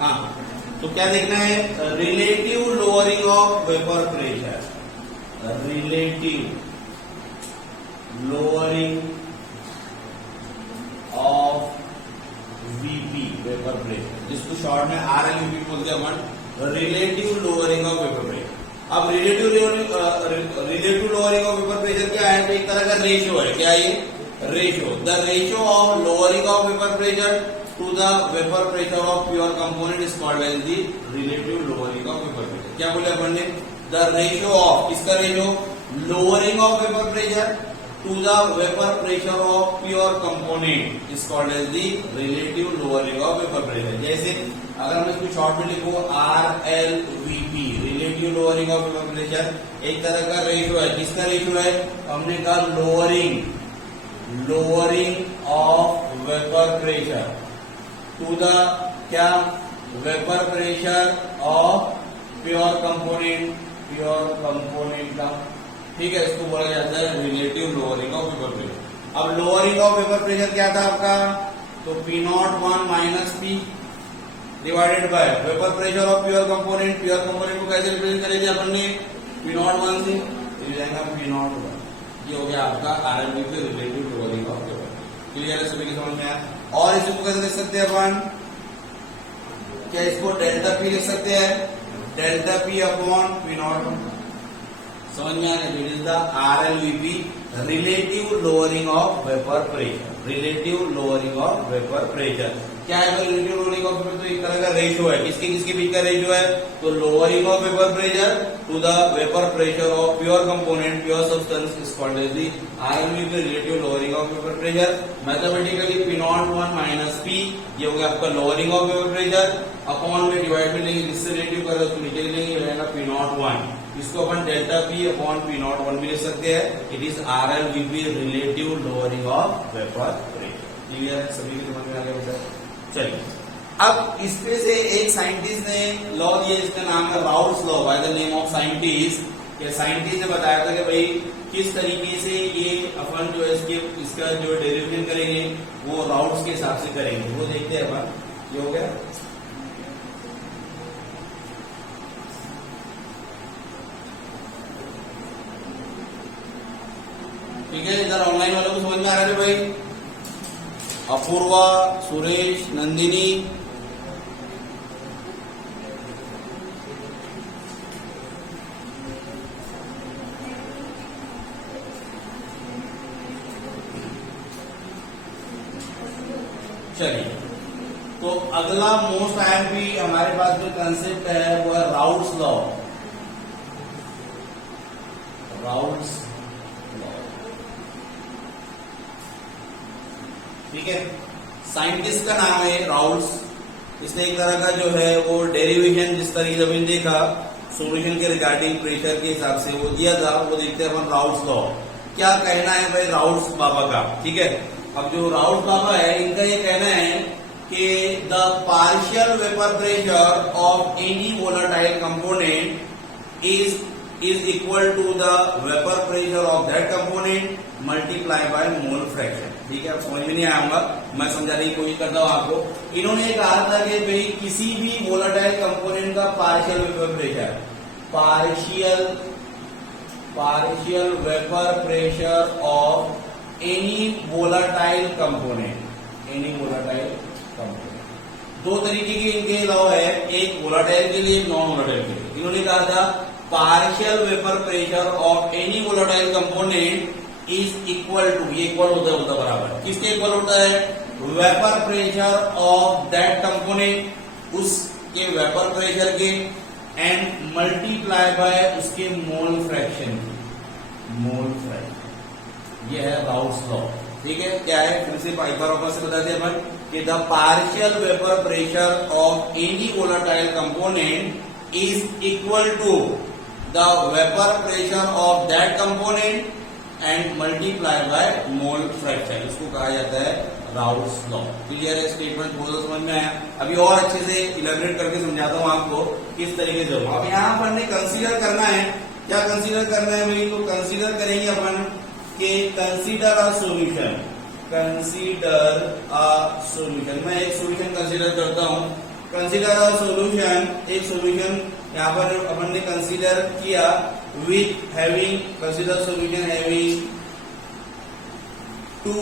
हाँ, तो क्या देखना है, relative lowering of vapour pressure, relative lowering of VP vapour pressure, जिसको शॉर्ट में RLVP बोलते हैं अपन, relative lowering of vapour pressure. अब relative lowering of vapour pressure क्या है, तो एक तरह का रेशियो है, क्या ये ratio, the ratio of lowering of vapour pressure to the vapour pressure of pure component is called as the relative lowering of vapour pressure. क्या बोले अपन ने, द रेशियो ऑफ, इसका ratio lowering of vapour pressure to the vapor pressure of pure component is called as the relative lowering of vapor pressure। जैसे अगर हम इसको short में लिखो RLVP, relative lowering of vapor pressure, एक तरह का रेशियो है, किसका रेशियो है, हमने कहा lowering of vapour pressure to the क्या, vapour pressure of pure component का, ठीक है, इसको बोला जाता है relative lowering of vapour pressure. अब लोअरिंग ऑफ वेपर प्रेशर क्या था आपका, तो P01 minus P divided by vapour pressure of pure component को कैसे रिप्रेजेंट करेंगे अपन ने, P01 से मिल जाएगा P01, ये हो गया आपका RLVP relative lowering of vapour. Clear है, सभी की समझ में आया। और इसको कैसे लिख सकते हैं अपन, क्या इसको डेल्टा P लिख सकते हैं, डेल्टा P अपॉन P01, समझ में आया। It is the RLVP relative lowering of vapour pressure, relative lowering of vapour pressure क्या है, रिलेटिव लोअरिंग ऑफ वेपर, तो एक तरह का रेशियो है, किसके बीच का रेशियो है, तो lowering of vapour pressure to the vapour pressure of pure component, pure substance is called as the RLVP relative lowering of vapour pressure. Mathematically P01 minus P, ये हो गया आपका lowering of vapour pressure, upon में divide में लेंगे, जिससे relative करें उसको नीचे लेंगे, रहेगा P01, इसको अपन डेल्टा P अपॉन P01 भी लिख सकते हैं। It is RLVP relative lowering of vapour pressure. Clear है, सभी को समझ में आ गया बेटा। चलिए, अब इसमें से एक साइंटिस्ट ने लॉ दिया, इसका नाम है Raoult's law, by the name of scientist. ये साइंटिस्ट ने बताया था कि भाई किस तरीके से ये अपन जो है इसका जो डेरिवेशन करेंगे वो राउल्स के हिसाब से करेंगे, वो देखते हैं अपन। ये हो गया, ठीक है। इधर ऑनलाइन वालों को समझ में आ रहा है भाई, अपूर्वा, सुरेश, नंदिनी, चलिए। तो अगला मोस्ट आईएमपी हमारे पास जो कंसेप्ट है वो है राउल्स लॉ, राउल्स लॉ, ठीक है। साइंटिस्ट का नाम है राउल्स, इसने एक तरह का जो है वो डेरिवेशन जिस तरीके से हमने देखा सॉल्यूशन के रिगार्डिंग प्रेशर के हिसाब से वो दिया था, वो देखते हैं अपन राउल्स लॉ। क्या कहना है भाई राउल्स बाबा का, ठीक है। अब जो राउल्स बाबा है इनका ये कहना है कि the partial vapour pressure of any volatile component is equal to the vapour pressure of that component multiply by mole fraction, ठीक है। समझ में नहीं आऊंगा, मैं समझाने की कोशिश करता हूं आपको। इन्होंने कहा था कि भाई किसी भी वोलेटाइल कंपोनेंट का partial vapour pressure, partial vapour pressure of any volatile component, दो तरीके के इनके लॉ है, एक वोलेटाइल के लिए, एक नॉन वोलेटाइल के लिए। इन्होंने कहा था partial vapour pressure of any volatile component is equal to, ये इक्वल होता बराबर किसके इक्वल होता है, vapour pressure of that component, उसके वेपर प्रेशर के, एंड मल्टीप्लाई बाय उसके मोल फ्रैक्शन, ये है राउल्स लॉ, ठीक है। क्या है, फिर से एक बार वापस से बता दें अपन कि the partial vapour pressure of any volatile component is equal to the vapour pressure of that component and multiply by mole fraction, इसको कहा जाता है राउल्स लॉ। क्लियर है, स्टेटमेंट बहुत समझ में आया। अभी और अच्छे से इलेबोरेट करके समझाता हूं आपको किस तरीके से। अब यहाँ पर कंसीडर करना है, क्या कंसीडर करना है भाई, तो कंसीडर करेंगे अपन कि कंसीडर अ सॉल्यूशन, मैं एक सॉल्यूशन कंसीडर करता हूं। कंसीडर अ सॉल्यूशन, एक सॉल्यूशन यहाँ पर अपन ने कंसीडर किया with having, consider solution having two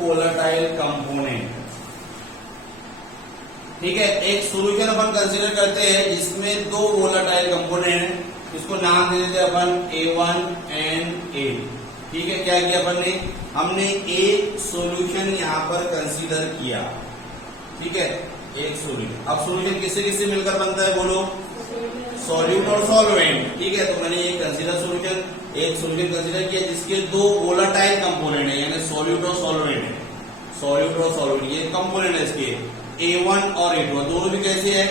volatile component. ठीक है, एक सॉल्यूशन अपन कंसीडर करते हैं जिसमें दो वोलाटाइल कंपोनेंट, इसको नाम दे देते अपन A1 एंड A। ठीक है, क्या किया अपन ने, हमने एक सॉल्यूशन यहाँ पर कंसीडर किया। ठीक है, एक सॉल्यूशन। अब सॉल्यूशन किससे किससे मिलकर बनता है बोलो, सॉल्यूट और सॉल्वेंट। ठीक है, तो मैंने एक कंसीडर सॉल्यूशन, एक सॉल्यूशन कंसीडर किया जिसके दो वोलाटाइल कंपोनेंट है, यानी सॉल्यूट और सॉल्वेंट है। सॉल्यूट और सॉल्वेंट ये कंपोनेंट है इसके, A1 और A2 दोनों भी कैसे है,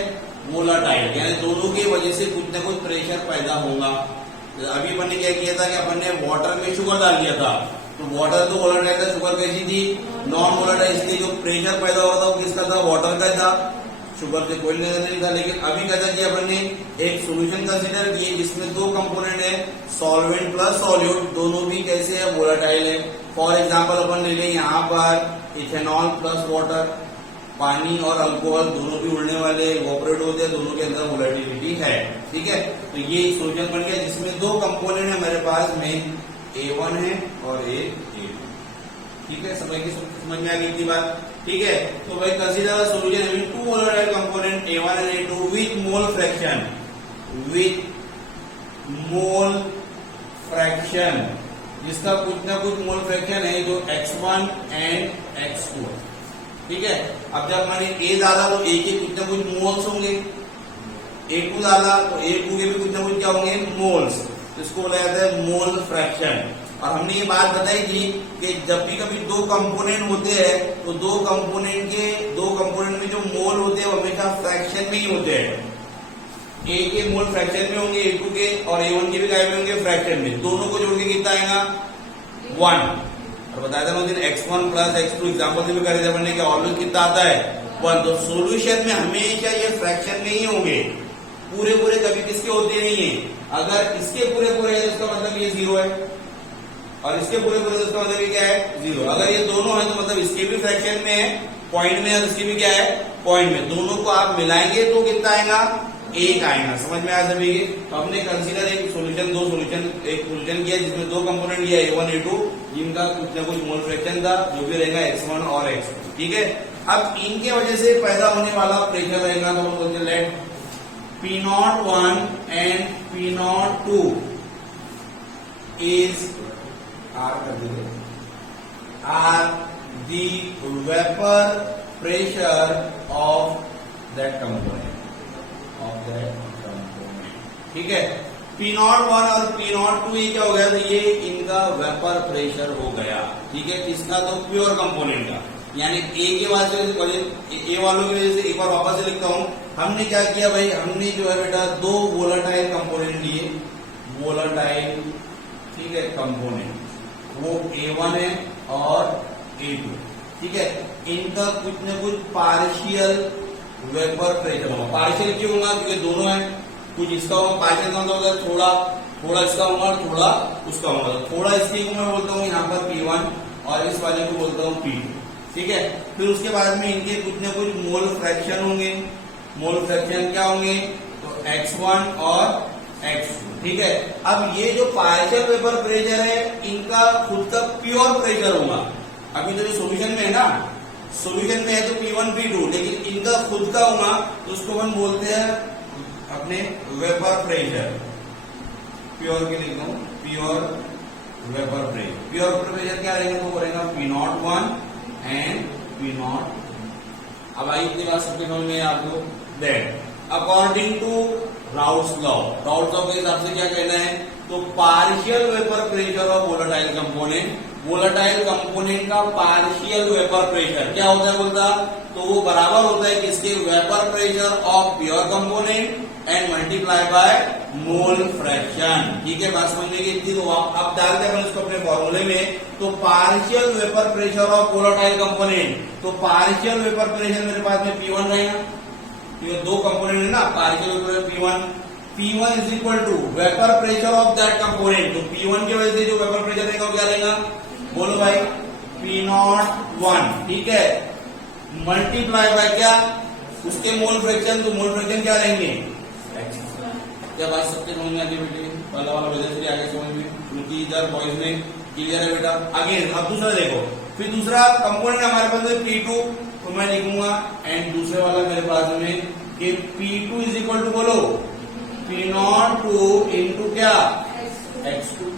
वोलाटाइल, यानी दोनों की वजह से कुछ ना कुछ प्रेशर पैदा होगा। अभी अपन ने क्या किया था कि अपन ने वाटर में शुगर डाल दिया था, तो वाटर तो वोलाटाइल था, शुगर कैसी थी, नॉन वोलाटाइल, इसलिए जो प्रेशर पैदा हुआ था वो किसका था, वाटर का था, शुगर से कोई लेना नहीं था। लेकिन अभी क्या था कि अपन ने एक सॉल्यूशन कंसीडर किए जिसमें दो कंपोनेंट है, सॉल्वेंट प्लस सॉल्यूट, दोनों भी कैसे है, वोलाटाइल है। फॉर एग्जाम्पल अपन ले लें यहाँ पर इथेनॉल प्लस वाटर, पानी और अल्कोहल दोनों भी उड़ने वाले, इवोपरेट होते हैं, दोनों के अंदर वोलेटिलिटी है। ठीक है, तो ये सॉल्यूशन बन गया जिसमें दो कंपोनेंट है मेरे पास में, A1 है और A2। ठीक है, समझ में आ गई इतनी बात। ठीक है, तो भाई consider solution having two volatile component A1 and A2 with mole fraction, जिसका कुछ ना कुछ मोल फ्रैक्शन है, जो X1 एंड X2। ठीक है, अब जब मैंने A डाला तो A के कुछ ना कुछ मोल्स होंगे, A2 डाला तो A2 के भी कुछ ना कुछ क्या होंगे, मोल्स, इसको बोला जाता है मोल फ्रैक्शन। और हमने ये बात बताई थी कि जब भी कभी दो कंपोनेंट होते हैं तो दो कंपोनेंट में जो मोल होते हैं वो हमेशा फ्रैक्शन में ही होते हैं। A के मोल फ्रैक्शन में होंगे, A2 के और A1 के भी गायब होंगे फ्रैक्शन में, दोनों को जोड़ के कितना आएगा, 1। और बताया था दिन X1 प्लस X2 एग्जाम्पल से भी कर बनने का ऑलवेज कितना आता है, 1। तो सॉल्यूशन में हमेशा ये फ्रैक्शन में ही होंगे, पूरे कभी किसके होते नहीं है। अगर इसके पूरे है तो इसका मतलब ये 0 है, और इसके पूरे तो इसका मतलब ये क्या है, 0। अगर ये दोनों है तो मतलब इसके भी फ्रैक्शन में है, पॉइंट में, और इसके भी क्या है, पॉइंट में। दोनों को आप मिलाएंगे तो कितना आएगा, 1 आएगा। समझ में आया सभी के। तो हमने कंसीडर एक सॉल्यूशन किया जिसमें दो कंपोनेंट लिया A1 A2, जिनका कुछ ना कुछ मोल फ्रैक्शन था, जो भी रहेगा X1 और X2। ठीक है, अब इनके वजह से पैदा होने वाला प्रेशर रहेगा, तो हम बोलते हैं let P01 and P02 is are the vapor pressure of that component, ठीक है। P01 और P02 ये क्या हो गया, तो ये इनका वेपर प्रेशर हो गया। ठीक है, इसका तो प्योर कंपोनेंट का, यानी A के बाद A वालों की वजह से एक बार वापस से लिखता हूं। हमने क्या किया भाई, हमने जो है बेटा दो वोलाटाइल कंपोनेंट लिए, वोलाटाइल, ठीक है, कंपोनेंट, वो A1 है और A2। ठीक है, इनका कुछ न कुछ पार्शियल वेपर प्रेशर होगा। पार्शियल क्यों होगा, क्योंकि दोनों है, कुछ इसका होगा, पार्शियल का होगा थोड़ा इसका होगा, थोड़ा उसका होगा। थोड़ा इसके को मैं बोलता हूँ यहाँ पर P1 और इस वाले को बोलता हूँ P2। ठीक है, फिर उसके बाद में इनके कुछ न कुछ मोल फ्रैक्शन होंगे। मोल फ्रैक्शन क्या होंगे, तो X1 और X2। ठीक है, अब ये जो पार्शियल वेपर प्रेशर है, इनका खुद का प्योर प्रेशर होगा। अभी तो जो सॉल्यूशन में है ना, सॉल्यूशन में है तो P1 P2, लेकिन इनका खुद का होगा तो उसको हम बोलते हैं अपने वेपर प्रेशर। प्योर के लिख दो, pure vapour pressure. Pure vapour pressure क्या रहेगा, तो रहेगा P01 एंड P02। अब आई इतनी बात सबके समझ में आपको। That according to Raoult's law के हिसाब से क्या कहना है, तो partial vapour pressure of volatile component का पार्शियल वेपर प्रेशर क्या होता है बोलता, तो वो बराबर होता है किसके, vapour pressure of pure component and multiply by mole fraction. ठीक है, बात समझ में इतनी। तो आप डालते हैं इसको अपने फॉर्मूले में, तो partial vapour pressure of volatile component, तो पार्शियल वेपर प्रेशर मेरे पास में P1 रहेगा, ये दो कंपोनेंट है ना, partial vapour P1 is equal to vapour pressure of that component. तो P1 की वजह से जो वेपर प्रेशर रहेगा वो क्या रहेगा, बोलो भाई, P01। ठीक है, मल्टीप्लाई बाय क्या, उसके मोल फ्रैक्शन, तो मोल फ्रैक्शन क्या रहेंगे x। क्या बात सबके समझ में आती है बेटे, पहला वाला वजह आगे समझ में, क्योंकि इधर बॉयज में क्लियर है बेटा। आगे अब दूसरा देखो, फिर दूसरा कंपोनेंट हमारे पास है P2, तो मैं लिखूंगा एंड दूसरे वाला मेरे पास में कि P2 इज इक्वल टू बोलो P02 इंटू क्या x2।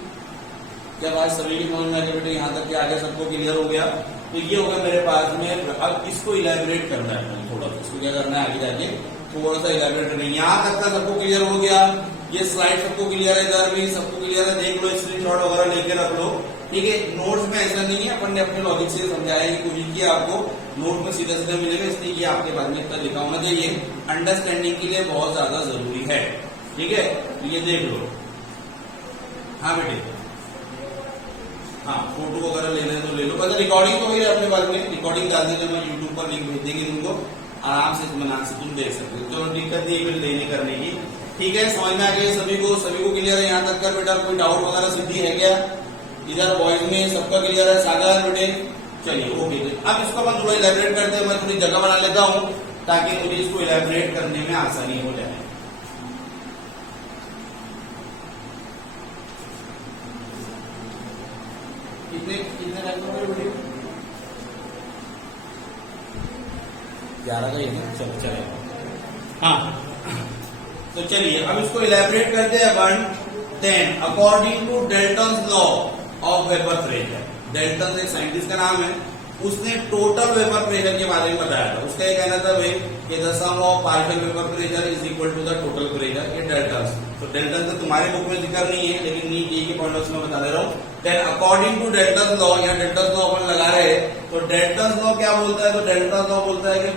क्या बात सभी की समझ में आ गई बेटे, यहाँ तक के आगे सबको क्लियर हो गया। तो ये होगा मेरे पास में। अब इसको इलेबोरेट करना है थोड़ा सा, इसको क्या करना है आगे जाके थोड़ा सा इलेबोरेट करना है। यहाँ तक का सबको क्लियर हो गया, ये स्लाइड सबको क्लियर है, इधर भी सबको क्लियर है, देख लो स्क्रीनशॉट वगैरह लेके रख लो, ठीक है। नोट्स में ऐसा नहीं है, अपन ने अपने लॉजिक से समझाने की कोशिश की, आपको नोट में सीधा सीधा मिलेगा, इसलिए ये आपके पास में इतना लिखा होना चाहिए, अंडरस्टैंडिंग के लिए बहुत ज्यादा जरूरी है, ठीक है। ये देख लो, हाँ बेटे, हाँ फोटो वगैरह लेना है तो ले लो, बस रिकॉर्डिंग तो वही है अपने पास में, रिकॉर्डिंग डाल देंगे, मैं यूट्यूब पर लिंक भेज देंगे तुमको, आराम से बना से तुम देख सकते हो। चलो दिक्कत नहीं फिर लेने करने की, ठीक है। समझ में आ गया सभी को क्लियर है यहाँ तक कर बेटा, कोई डाउट वगैरह सिद्धि है क्या? इधर बॉयज में सबका क्लियर है, सागर बेटे, चलिए ओके। अब इसको अपन थोड़ा इलेबोरेट करते हैं, मैं थोड़ी जगह बना लेता हूँ ताकि मुझे इसको इलेबोरेट करने में आसानी हो जाए। कितने बेटे 11 का ही है, चलो चलेगा, हाँ। तो चलिए अब इसको इलेबोरेट करते हैं अपन। Then according to Dalton's law of vapour pressure, Dalton एक साइंटिस्ट का नाम है, उसने टोटल वेपर प्रेशर के बारे में बताया था। उसका ये कहना था भाई कि the sum of partial vapour pressure is equal to the total pressure, ये डेल्टन्स। तो डेल्टन तो तुम्हारे बुक में जिक्र नहीं है, लेकिन नीचे के पॉइंट में बता दे रहा हूँ। Then according to Dalton's law, यहाँ डेल्टन्स लॉ अपन लगा रहे हैं, तो डेल्टन्स लॉ क्या बोलता है? तो डेल्टन्स लॉ बोलता है कि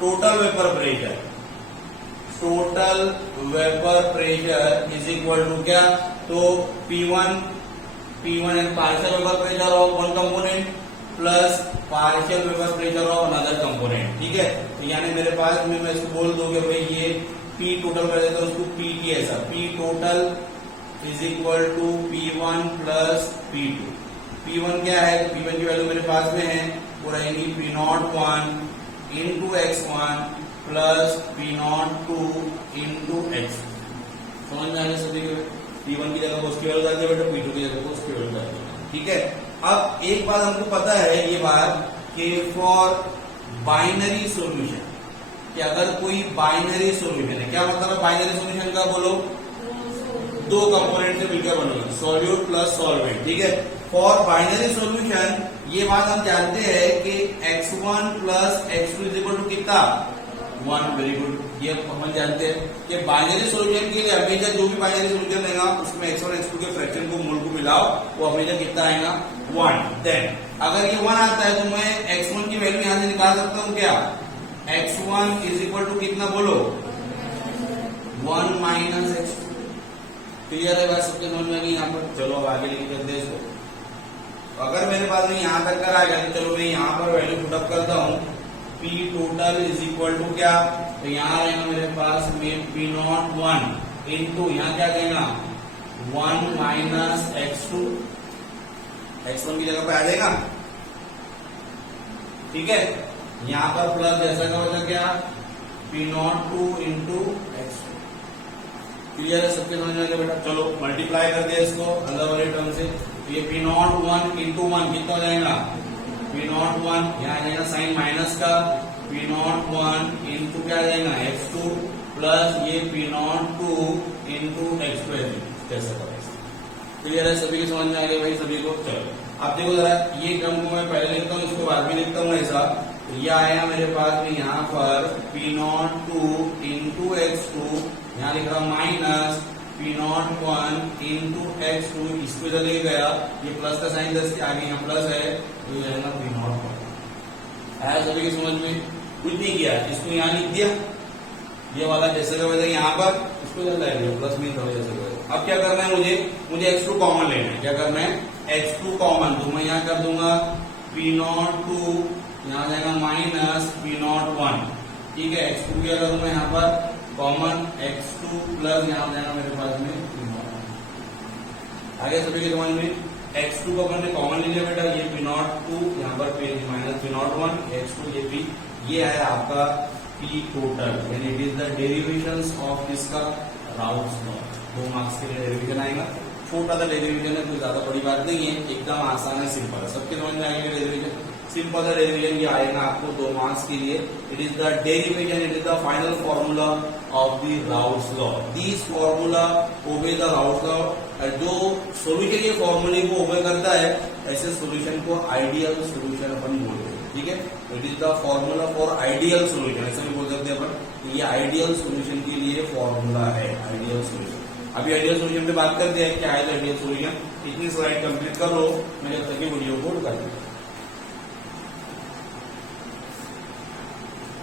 total vapour pressure, total vapour pressure is equal to क्या? तो P1 and partial vapour pressure of one component plus partial vapour pressure of another component, ठीक है। तो यानी मेरे पास में मैं इसको बोल दूं कि भाई ये P टोटल कर देता हूं, उसको P की ऐसा P total is equal to P1 plus P2। P1 क्या है? P1 की वैल्यू मेरे पास में है, वो रहेगी P01 into x1 plus P02 into x। समझ में आने सभी को? P1 की जगह को उसकी वैल्यू डाल दिया बेटा, P2 की जगह को उसकी वैल्यू डाल दिया, ठीक है। अब एक बात हमको पता है ये बात कि फॉर बाइनरी सॉल्यूशन, कि अगर कोई बाइनरी सॉल्यूशन है, क्या मतलब है बाइनरी सॉल्यूशन का? बोलो, दो कंपोनेंट से मिलकर बनेगा, सॉल्यूट प्लस सॉल्वेंट, ठीक है। फॉर बाइनरी सॉल्यूशन ये बात हम जानते हैं कि x1 plus x2 is equal to कितना? 1। वेरी गुड, ये हम जानते हैं कि बाइनरी सॉल्यूशन के लिए हमेशा जो भी बाइनरी सॉल्यूशन लेगा उसमें x1 x2 के फ्रैक्शन को मोल को मिलाओ, वो हमेशा कितना आएगा? 1। देन अगर ये 1 आता है तो मैं x1 की वैल्यू यहां से निकाल सकता हूं क्या? x1 इज इक्वल टू कितना? बोलो 1 माइनस x2। क्लियर है बात सबके समझ में आ गई यहाँ पर? चलो अब आगे लेके चलते हैं इसको। अगर मेरे पास में यहाँ तक कर आ गया तो चलो मैं यहाँ पर वैल्यू पुटअप करता हूँ, P total is equal to क्या? तो यहाँ आएगा मेरे पास में P01 इंटू यहाँ क्या कहेगा? 1 माइनस x2, x1 की जगह पे आ जाएगा, ठीक है। यहाँ पर प्लस जैसा का वैसा क्या? P02 into x2। क्लियर है सबके समझ में आ गया बेटा? चलो मल्टीप्लाई कर दिया इसको अलग वाले टर्म से, तो ये P01 इंटू 1 कितना हो जाएगा? P01 यहाँ आ जाएगा साइन माइनस का, P01 इंटू क्या आ जाएगा? x2 प्लस ये P02 इंटू x2। कैसा करेगा? क्लियर है सभी की समझ में आ गया भाई सभी को? चलो अब देखो जरा, ये क्रम को मैं पहले लिखता हूँ, इसको बाद में लिखता हूँ ऐसा। तो ये आया मेरे पास में यहाँ पर P02 इंटू x2, यहाँ लिख रहा हूँ माइनस P01 इंटू x2, इसको इधर ले गया, ये प्लस का साइन दस के आगे यहाँ प्लस है, तो ये जाएगा P01। आया सभी की समझ में? कुछ नहीं किया, इसको यहाँ लिख दिया, ये वाला जैसे का वैसा यहाँ पर, इसको इधर ला दिया, प्लस में था जैसे का। अब क्या करना है मुझे x2 कॉमन लेना है। क्या करना है? x2 कॉमन, तो मैं यहाँ कर दूंगा P02, यहाँ जाएगा माइनस P01, ठीक है। x2 क्या करूंगा यहाँ पर? कॉमन x2 प्लस यहाँ जाएगा मेरे पास में P01। आगे सभी के समझ में? x2 को अपन ने कॉमन ले लिया बेटा, ये P02 यहाँ पर माइनस P01 x2 ये P, ये है आपका P टोटल, यानी it is the derivation of इसका राउल्स लॉ। 2 मार्क्स के लिए डेरिवेशन आएगा, छोटा सा डेरिवेशन है, कोई ज्यादा बड़ी बात नहीं है, एकदम आसान है, सिंपल है, सबके समझ में आएगा डेरिवेशन। सिंपल सा डेरिवेशन ये आएगा आपको 2 मार्क्स के लिए। It is the derivation, it is the final formula of the Raoult's law. This formula obey the Raoult's law. जो सोल्यूशन ये फॉर्मूले को ओबे करता है, ऐसे सोल्यूशन को आइडियल सोल्यूशन अपन बोलते हैं, ठीक है। It is the formula for ideal solution, ऐसा भी बोल सकते हैं अपन, ये आइडियल सोल्यूशन के लिए फॉर्मूला है, आइडियल सोल्यूशन। अभी आइडियल सोल्यूशन पे बात करते हैं, क्या है आइडियल सोल्यूशन। इतनी स्लाइड कंप्लीट कर लो, मैं जब तक वीडियो को कर दूँ।